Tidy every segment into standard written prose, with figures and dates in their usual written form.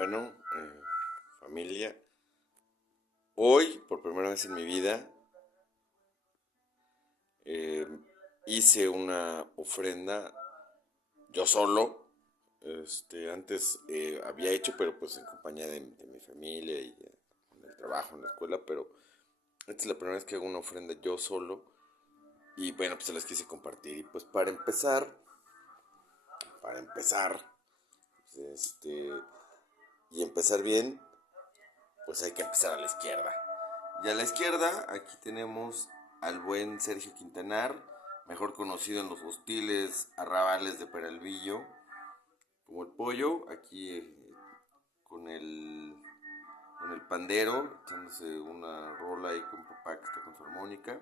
Bueno, familia, hoy por primera vez en mi vida eh, hice una ofrenda yo solo. Antes había hecho, pero pues en compañía de mi familia y en el trabajo, en la escuela, pero esta es la primera vez que hago una ofrenda yo solo y bueno, pues se las quise compartir. Y pues para empezar, pues, y empezar bien, pues hay que empezar a la izquierda. Y a la izquierda, aquí tenemos al buen Sergio Quintanar, mejor conocido en los hostiles arrabales de Peralvillo, como el pollo, aquí con el pandero, echándose una rola ahí con papá que está con su armónica.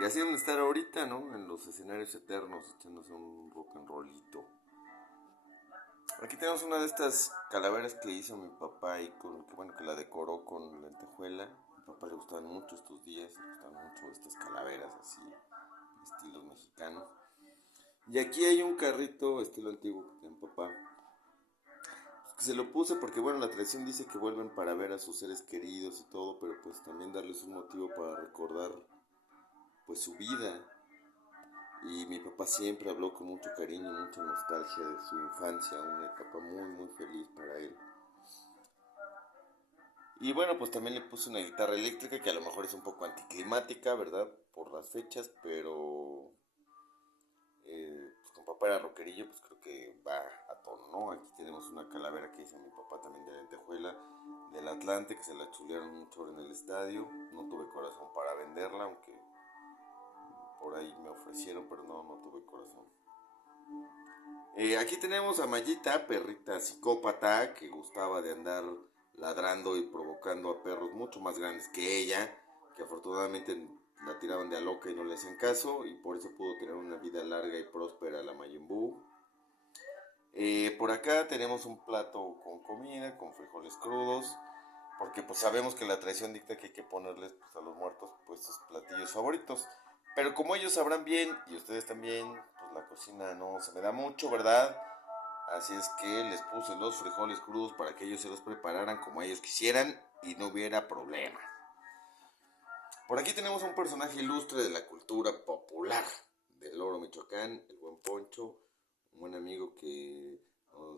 Y así deben estar ahorita, ¿no? En los escenarios eternos, echándose un rock and rollito. Aquí tenemos una de estas calaveras que hizo mi papá y que la decoró con lentejuela. A mi papá le gustaban mucho estos días, le gustaban mucho estas calaveras así, estilos mexicanos. Y aquí hay un carrito estilo antiguo que tiene mi papá, que se lo puse porque bueno, la tradición dice que vuelven para ver a sus seres queridos y todo, pero pues también darles un motivo para recordar pues su vida. Y mi papá siempre habló con mucho cariño y mucha nostalgia de su infancia, una etapa muy muy feliz para él. Y bueno, pues también le puse una guitarra eléctrica que a lo mejor es un poco anticlimática, ¿verdad? Por las fechas, pero pues con papá era rockerillo, pues creo que va a tono, ¿no? Aquí tenemos una calavera que hizo mi papá también de lentejuela, del Atlante, que se la chulearon mucho en el estadio. No tuve corazón para venderla, aunque por ahí me ofrecieron, pero no tuve corazón. Aquí tenemos a Mayita, perrita psicópata, que gustaba de andar ladrando y provocando a perros mucho más grandes que ella, que afortunadamente la tiraban de a loca y no le hacían caso, y por eso pudo tener una vida larga y próspera la Mayimbu. Por acá tenemos un plato con comida, con frijoles crudos, porque pues sabemos que la tradición dicta que hay que ponerles pues, a los muertos pues sus platillos favoritos. Pero como ellos sabrán bien, y ustedes también, pues la cocina no se me da mucho, ¿verdad? Así es que les puse los frijoles crudos para que ellos se los prepararan como ellos quisieran y no hubiera problema. Por aquí tenemos un personaje ilustre de la cultura popular del Oro Michoacán, el buen Poncho, un buen amigo que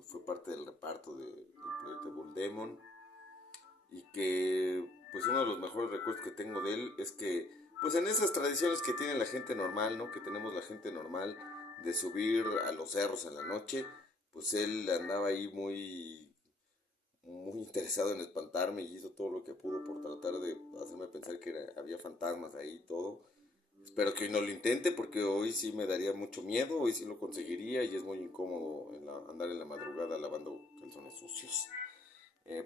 fue parte del reparto del proyecto Bull Demon y que pues uno de los mejores recuerdos que tengo de él es que pues en esas tradiciones que tiene la gente normal, ¿no? Que tenemos la gente normal de subir a los cerros en la noche, pues él andaba ahí muy interesado en espantarme y hizo todo lo que pudo por tratar de hacerme pensar que había fantasmas ahí y todo. Espero que hoy no lo intente porque hoy sí me daría mucho miedo, hoy sí lo conseguiría y es muy incómodo andar en la madrugada lavando calzones sucios.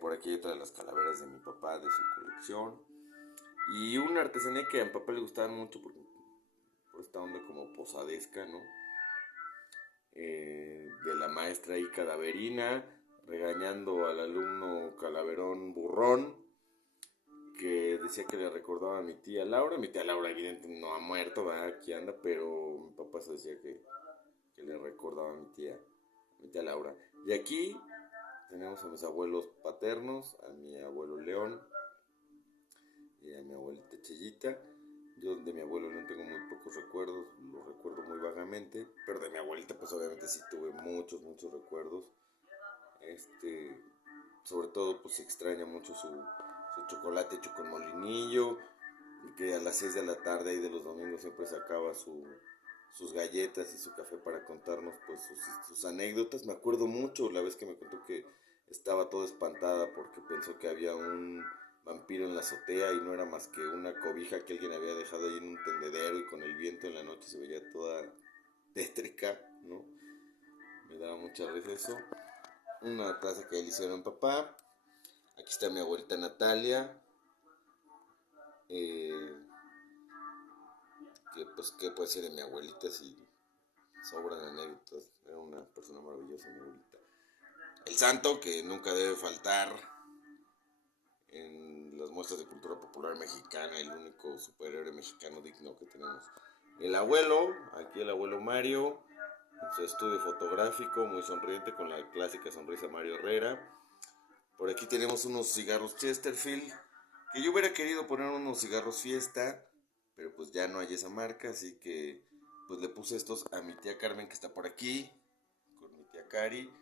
Por aquí hay otra de las calaveras de mi papá, de su colección. Y una artesanía que a mi papá le gustaba mucho por esta onda como posadesca, ¿no? De la maestra ahí cadaverina, regañando al alumno calaverón burrón, que decía que le recordaba a mi tía Laura. Mi tía Laura evidentemente no ha muerto, ¿verdad? Aquí anda, pero mi papá se decía que le recordaba a mi tía Laura. Y aquí tenemos a mis abuelos paternos, a mi abuelo León y a mi abuelita Chellita. Yo de mi abuelo no tengo muy pocos recuerdos, lo recuerdo muy vagamente, pero de mi abuelita pues obviamente sí tuve muchos recuerdos. Sobre todo pues se extraña mucho su chocolate hecho con molinillo, que a las 6 de la tarde ahí de los domingos siempre sacaba sus galletas y su café para contarnos pues sus anécdotas. Me acuerdo mucho la vez que me contó que estaba toda espantada porque pensó que había un vampiro en la azotea y no era más que una cobija que alguien había dejado ahí en un tendedero y con el viento en la noche se veía toda tétrica, ¿no? Me daba mucha risa eso. Una taza que le hicieron papá. Aquí está mi abuelita Natalia. Eh, que pues qué puede ser de mi abuelita si sobran anécdotas. Era una persona maravillosa mi abuelita. El santo que nunca debe faltar en las muestras de cultura popular mexicana, el único superhéroe mexicano digno que tenemos. El abuelo, aquí el abuelo Mario, en su estudio fotográfico, muy sonriente con la clásica sonrisa Mario Herrera. Por aquí tenemos unos cigarros Chesterfield, que yo hubiera querido poner unos cigarros Fiesta, pero pues ya no hay esa marca, así que pues le puse estos a mi tía Carmen que está por aquí, con mi tía Cari,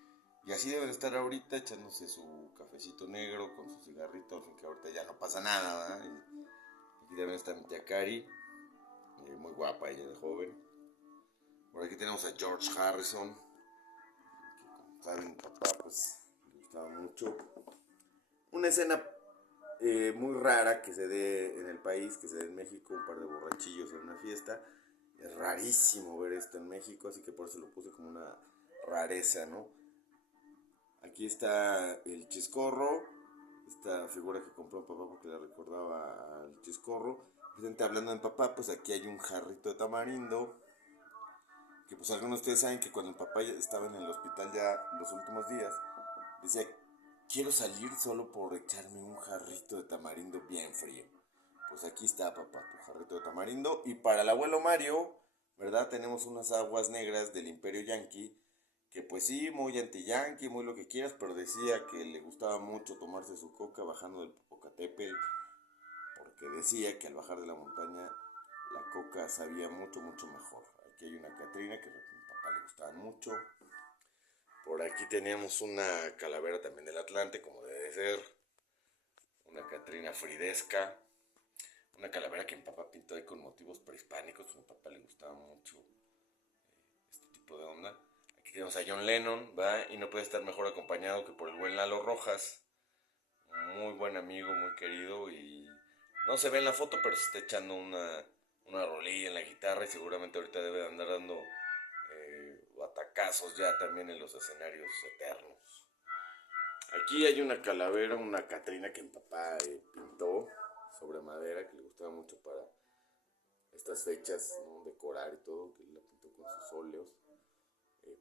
y así deben estar ahorita echándose su cafecito negro con su cigarrito, al fin que ahorita ya no pasa nada, ¿verdad? Y aquí deben estar mi tía Cari, muy guapa ella de joven. Por aquí tenemos a George Harrison, que como saben, papá pues le gustaba mucho. Una escena muy rara que se dé en el país, que se dé en México, un par de borrachillos en una fiesta. Es rarísimo ver esto en México, así que por eso lo puse como una rareza, ¿no? Aquí está el chiscorro, esta figura que compró papá porque le recordaba al chiscorro. Presente hablando de papá, pues aquí hay un jarrito de tamarindo, que pues algunos de ustedes saben que cuando el papá estaba en el hospital ya los últimos días, decía, quiero salir solo por echarme un jarrito de tamarindo bien frío. Pues aquí está, papá, tu jarrito de tamarindo. Y para el abuelo Mario, ¿verdad? Tenemos unas aguas negras del Imperio Yankee, que pues sí, muy anti-yankee, muy lo que quieras, pero decía que le gustaba mucho tomarse su coca bajando del Popocatépetl, porque decía que al bajar de la montaña la coca sabía mucho, mucho mejor. Aquí hay una Catrina que a mi papá le gustaba mucho. Por aquí tenemos una calavera también del Atlante, como debe de ser. Una Catrina fridesca. Una calavera que mi papá pintó ahí con motivos prehispánicos. A mi papá le gustaba mucho este tipo de onda. Aquí tenemos a John Lennon, ¿va? Y no puede estar mejor acompañado que por el buen Lalo Rojas. Muy buen amigo, muy querido. Y no se ve en la foto, pero se está echando una rolilla en la guitarra. Y seguramente ahorita debe de andar dando atacazos ya también en los escenarios eternos. Aquí hay una calavera, una Catrina que mi papá pintó sobre madera, que le gustaba mucho para estas fechas, ¿no? Decorar y todo, que la pintó con sus óleos.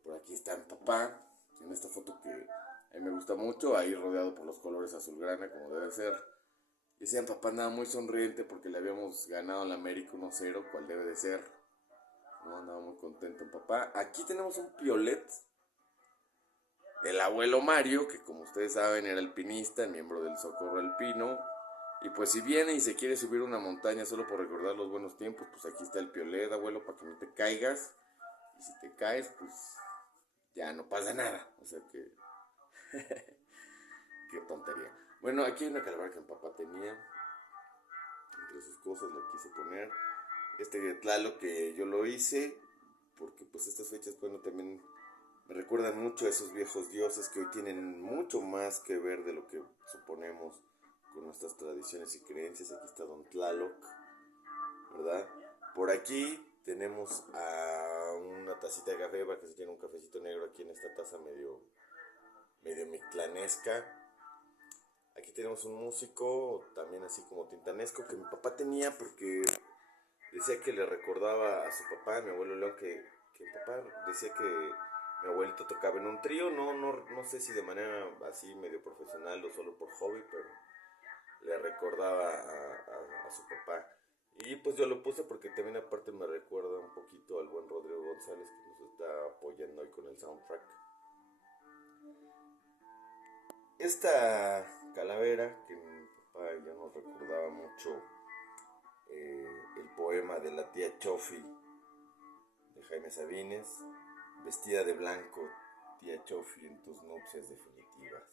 Por aquí está mi papá, en esta foto que a mí me gusta mucho, ahí rodeado por los colores azulgrana, como debe ser. Y ese papá andaba muy sonriente porque le habíamos ganado en la América 1-0, cual debe de ser. No, andaba muy contento mi papá. Aquí tenemos un piolet del abuelo Mario, que como ustedes saben era alpinista, miembro del Socorro Alpino. Y pues si viene y se quiere subir una montaña solo por recordar los buenos tiempos, pues aquí está el piolet, abuelo, para que no te caigas. Y si te caes, pues ya no pasa nada. O sea que... qué tontería. Bueno, aquí hay una calavera que mi papá tenía. Entre sus cosas la quise poner. Este Tlaloc que yo lo hice, porque pues estas fechas, bueno, también me recuerdan mucho a esos viejos dioses que hoy tienen mucho más que ver de lo que suponemos con nuestras tradiciones y creencias. Aquí está Don Tlaloc, ¿verdad? Por aquí tenemos a una tacita de café, para que se tiene un cafecito negro aquí en esta taza medio mictlanesca. Aquí tenemos un músico, también así como tintanesco, que mi papá tenía porque decía que le recordaba a su papá, mi abuelo León, que mi papá decía que mi abuelito tocaba en un trío, no sé si de manera así medio profesional o solo por hobby, pero le recordaba a su papá. Y pues yo lo puse porque también aparte me recuerda un poquito al buen Rodrigo González que nos está apoyando hoy con el soundtrack. Esta calavera que mi papá ya nos recordaba mucho el poema de la tía Chofi de Jaime Sabines, vestida de blanco, tía Chofi, en tus nupcias definitivas.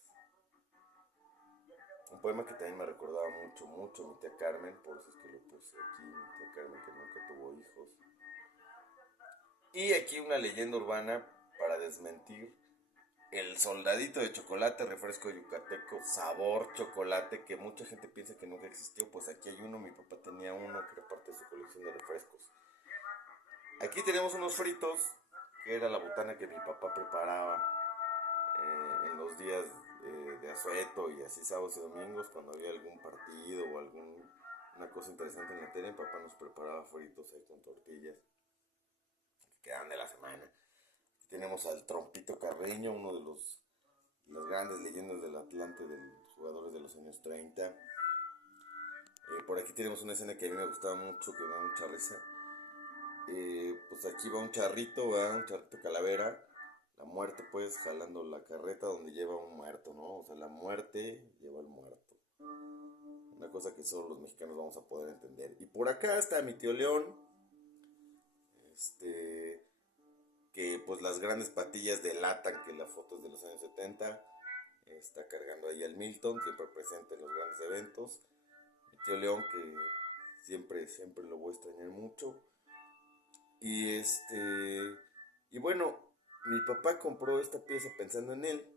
Un poema que también me recordaba mucho, mucho a mi tía Carmen, por eso es que lo puse aquí, mi tía Carmen que nunca tuvo hijos. Y aquí una leyenda urbana para desmentir: el soldadito de chocolate, refresco yucateco, sabor chocolate, que mucha gente piensa que nunca existió. Pues aquí hay uno, mi papá tenía uno que era parte de su colección de refrescos. Aquí tenemos unos fritos, que era la botana que mi papá preparaba en los días de asueto y así sábados y domingos, cuando había algún partido o alguna cosa interesante en la tele. Mi papá nos preparaba fritos ahí con tortillas que quedaban de la semana. Aquí tenemos al Trompito Carreño, uno de las grandes leyendas del Atlante, de los jugadores de los años 30. Por aquí tenemos una escena que a mí me gustaba mucho, que me da mucha risa. Pues aquí va un charrito calavera, la muerte pues jalando la carreta donde lleva un muerto, ¿no? O sea, la muerte lleva al muerto. Una cosa que solo los mexicanos vamos a poder entender. Y por acá está mi tío León, que pues las grandes patillas delatan que la foto es de los años 70. Está cargando ahí al Milton, siempre presente en los grandes eventos. Mi tío León, que siempre lo voy a extrañar mucho. Y bueno, mi papá compró esta pieza pensando en él.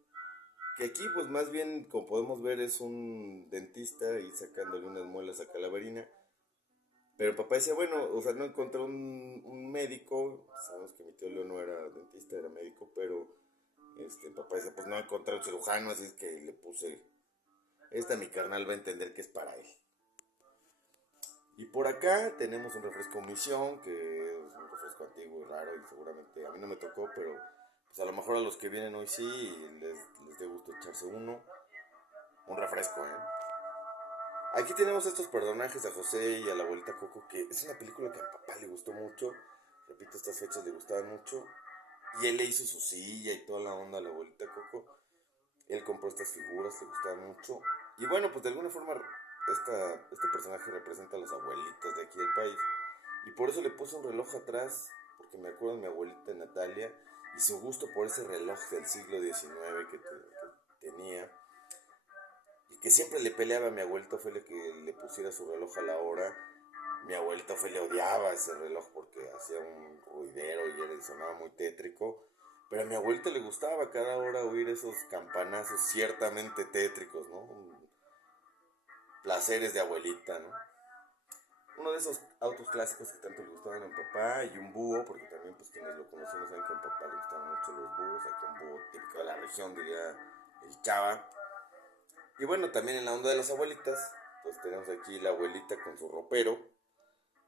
Que aquí, pues más bien, como podemos ver, es un dentista y sacándole unas muelas a Calaverina. Pero papá decía, bueno, o sea, no encontré un médico. Sabemos que mi tío Leo no era dentista, era médico, pero papá decía, pues no encontré un cirujano, así es que le puse. Mi carnal va a entender que es para él. Y por acá tenemos un refresco Misión, que es un refresco antiguo y raro y seguramente a mí no me tocó, pero pues a lo mejor a los que vienen hoy sí les dé gusto echarse uno. Un refresco, ¿eh? Aquí tenemos estos personajes, a José y a la abuelita Coco, que es una película que a mi papá le gustó mucho. Repito, estas fechas le gustaban mucho. Y él le hizo su silla y toda la onda a la abuelita Coco. Él compró estas figuras, le gustaban mucho. Y bueno, pues de alguna forma este personaje representa a las abuelitas de aquí del país. Y por eso le puse un reloj atrás, porque me acuerdo de mi abuelita Natalia y su gusto por ese reloj del siglo XIX que tenía. Y que siempre le peleaba a mi abuelita Ofelia que le pusiera su reloj a la hora. Mi abuelita Ofelia odiaba ese reloj porque hacía un ruidero y era, sonaba muy tétrico. Pero a mi abuelita le gustaba cada hora oír esos campanazos ciertamente tétricos, ¿no? Placeres de abuelita, ¿no? Uno de esos autos clásicos que tanto le gustaban a mi papá y un búho, porque también pues quienes lo conocieron saben que a mi papá le gustaban mucho los búhos, aquí un búho típico de la región diría el Chava. Y bueno, también en la onda de las abuelitas, pues tenemos aquí la abuelita con su ropero,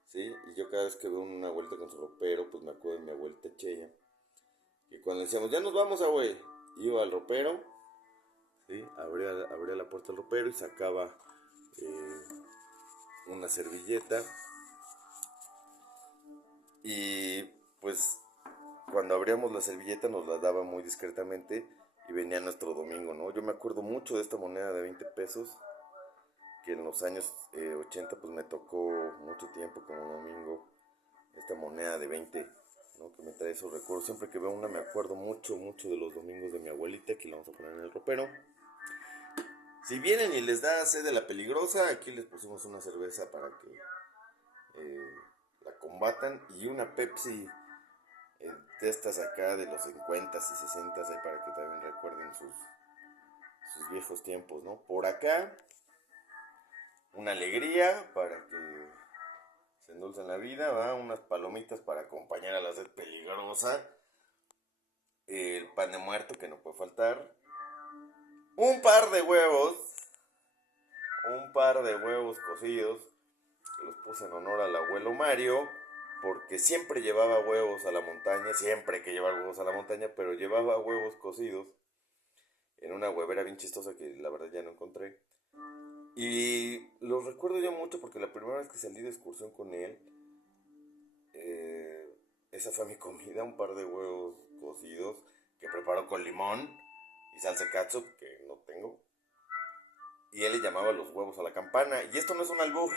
¿sí? Y yo cada vez que veo una abuelita con su ropero, pues me acuerdo de mi abuelita Cheya. Y cuando le decíamos, ya nos vamos, abue, iba al ropero, ¿sí? Abría la puerta del ropero y sacaba eh, una servilleta. Y pues cuando abríamos la servilleta nos la daba muy discretamente y venía nuestro domingo, ¿no? Yo me acuerdo mucho de esta moneda de 20 pesos que en los años 80 pues me tocó mucho tiempo como domingo, esta moneda de 20, ¿no? Que me trae esos recuerdos. Siempre que veo una me acuerdo mucho de los domingos de mi abuelita, que la vamos a poner en el ropero. Si vienen y les da sed de la peligrosa, aquí les pusimos una cerveza para que la combatan y una Pepsi de estas acá de los 50 y 60 ahí para que también recuerden sus viejos tiempos, ¿no? Por acá una alegría para que se endulcen la vida, ¿va? Unas palomitas para acompañar a la sed peligrosa, el pan de muerto que no puede faltar, un par de huevos, cocidos, que los puse en honor al abuelo Mario, porque siempre llevaba huevos a la montaña, siempre hay que llevar huevos a la montaña, pero llevaba huevos cocidos en una huevera bien chistosa que la verdad ya no encontré. Y los recuerdo yo mucho porque la primera vez que salí de excursión con él, esa fue mi comida, un par de huevos cocidos que preparó con limón y salsa ketchup, que no tengo. Y él le llamaba los huevos a la campana. Y esto no es un albur.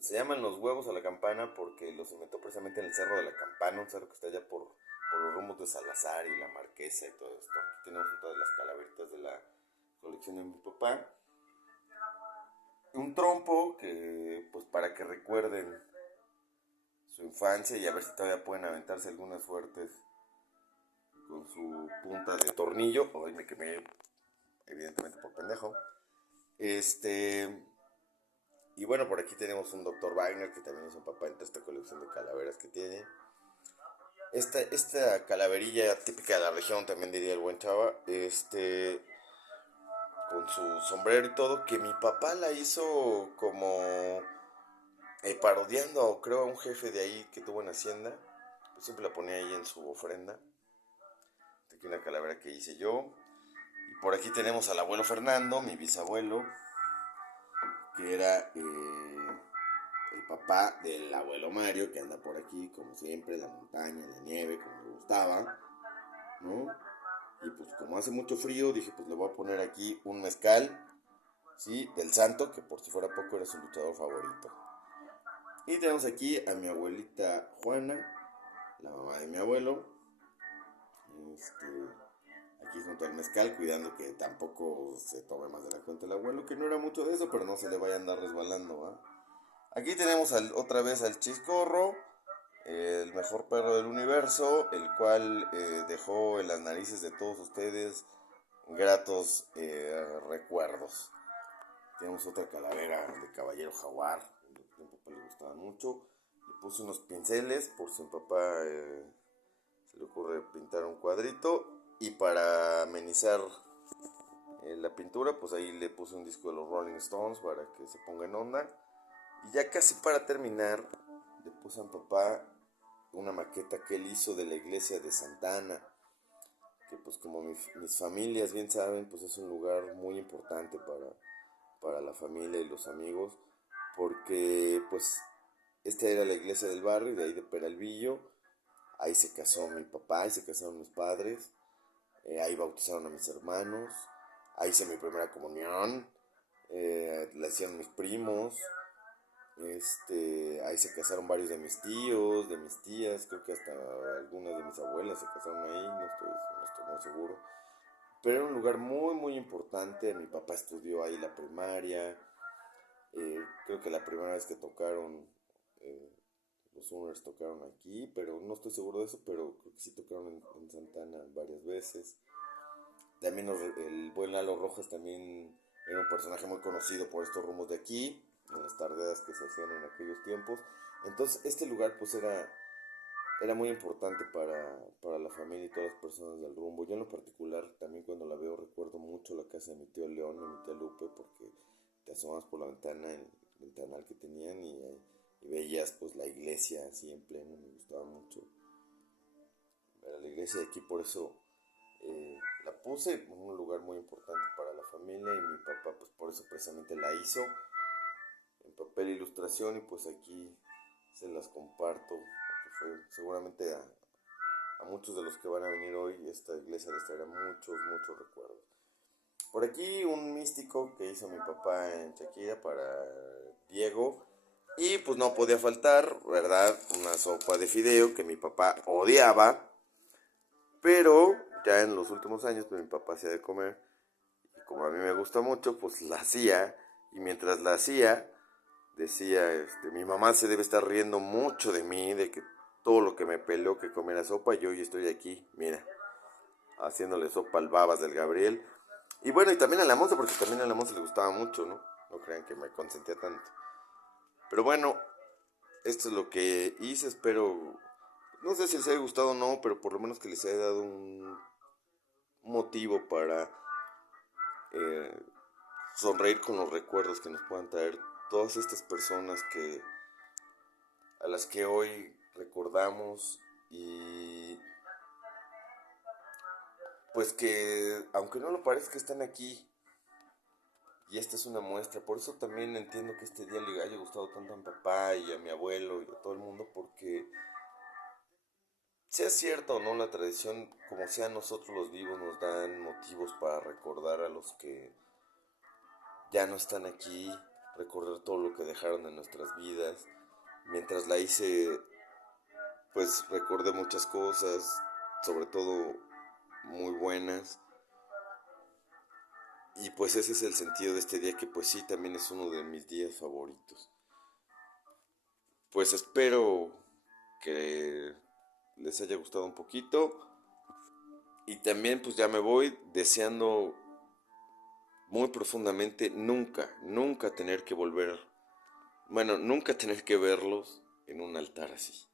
Se llaman los huevos a la campana porque los inventó precisamente en el Cerro de la Campana, un cerro que está allá por los rumbos de Salazar y la Marquesa y todo esto. Aquí tenemos otra de las calaveritas de la colección de mi papá. Un trompo que, pues para que recuerden su infancia y a ver si todavía pueden aventarse algunas suertes con su punta de tornillo. Hoy me quemé, evidentemente por pendejo. Y bueno, por aquí tenemos un Dr. Wagner que también es un papá entre esta colección de calaveras que tiene. Esta calaverilla típica de la región, también diría el buen Chava, con su sombrero y todo, que mi papá la hizo como parodiando, creo, a un jefe de ahí que tuvo en Hacienda. Pues siempre la ponía ahí en su ofrenda. Aquí una calavera que hice yo. Y por aquí tenemos al abuelo Fernando, mi bisabuelo, que era el papá del abuelo Mario, que anda por aquí, como siempre, en la montaña, en la nieve, como le gustaba. ¿no? Y pues como hace mucho frío, dije, pues le voy a poner aquí un mezcal, ¿sí? Del Santo, que por si fuera poco era su luchador favorito. Y tenemos aquí a mi abuelita Juana, la mamá de mi abuelo, aquí junto al mezcal, cuidando que tampoco se tome más de la cuenta el abuelo, que no era mucho de eso, pero no se le vaya a andar resbalando, ¿ah? Aquí tenemos otra vez al Chiscorro, el mejor perro del universo, el cual dejó en las narices de todos ustedes gratos recuerdos. Tenemos otra calavera de caballero jaguar, que a mi papá le gustaba mucho. Le puse unos pinceles por si a mi papá se le ocurre pintar un cuadrito. Y para amenizar la pintura, pues ahí le puse un disco de los Rolling Stones para que se ponga en onda. Y ya casi para terminar, le puse a mi papá una maqueta que él hizo de la iglesia de Santa Ana, que pues como mis familias bien saben, pues es un lugar muy importante para la familia y los amigos, porque pues esta era la iglesia del barrio, de ahí de Peralvillo, ahí se casó mi papá, ahí se casaron mis padres, ahí bautizaron a mis hermanos, ahí hice mi primera comunión, la hicieron mis primos, ahí se casaron varios de mis tíos, de mis tías, creo que hasta algunas de mis abuelas se casaron ahí, no estoy muy seguro. Pero era un lugar muy, muy importante. Mi papá estudió ahí la primaria. Creo que la primera vez que tocaron, eh, los Sooners tocaron aquí, pero no estoy seguro de eso, pero creo que sí tocaron en Santana varias veces. También el buen Lalo Rojas también era un personaje muy conocido por estos rumbos de aquí, en las tardeadas que se hacían en aquellos tiempos. Entonces este lugar pues era muy importante para la familia y todas las personas del rumbo. Yo en lo particular, también cuando la veo, recuerdo mucho la casa de mi tío León y mi tía Lupe, porque te asomas por la ventana, el ventanal que tenían y veías pues la iglesia así en pleno. Me gustaba mucho ver la iglesia de aquí, por eso la puse en un lugar muy importante para la familia y mi papá pues por eso precisamente la hizo en papel e ilustración y pues aquí se las comparto, porque fue seguramente a muchos de los que van a venir hoy, esta iglesia les traerá muchos, muchos recuerdos. Por aquí un místico que hizo mi papá en Shakira para Diego. Y pues no podía faltar, ¿verdad? Una sopa de fideo que mi papá odiaba. Pero ya en los últimos años pues mi papá hacía de comer. Y como a mí me gusta mucho, pues la hacía. Y mientras la hacía, decía, mi mamá se debe estar riendo mucho de mí, de que todo lo que me peleó que comiera sopa, yo hoy estoy aquí, mira, haciéndole sopa al babas del Gabriel. Y bueno, y también a la Monza, porque también a la Monza le gustaba mucho, ¿no? No crean que me consentía tanto. Pero bueno, esto es lo que hice, espero, no sé si les haya gustado o no, pero por lo menos que les haya dado un motivo para eh, sonreír con los recuerdos que nos puedan traer todas estas personas a las que hoy recordamos y pues que aunque no lo parezca están aquí y esta es una muestra. Por eso también entiendo que este día le haya gustado tanto a mi papá y a mi abuelo y a todo el mundo, porque sea cierto o no la tradición, como sea nosotros los vivos nos dan motivos para recordar a los que ya no están aquí, recordar todo lo que dejaron en nuestras vidas. Mientras la hice, pues recordé muchas cosas, sobre todo muy buenas. Y pues ese es el sentido de este día, que pues sí, también es uno de mis días favoritos. Pues espero que les haya gustado un poquito. Y también pues ya me voy deseando muy profundamente nunca, nunca tener que volver, bueno, nunca tener que verlos en un altar así.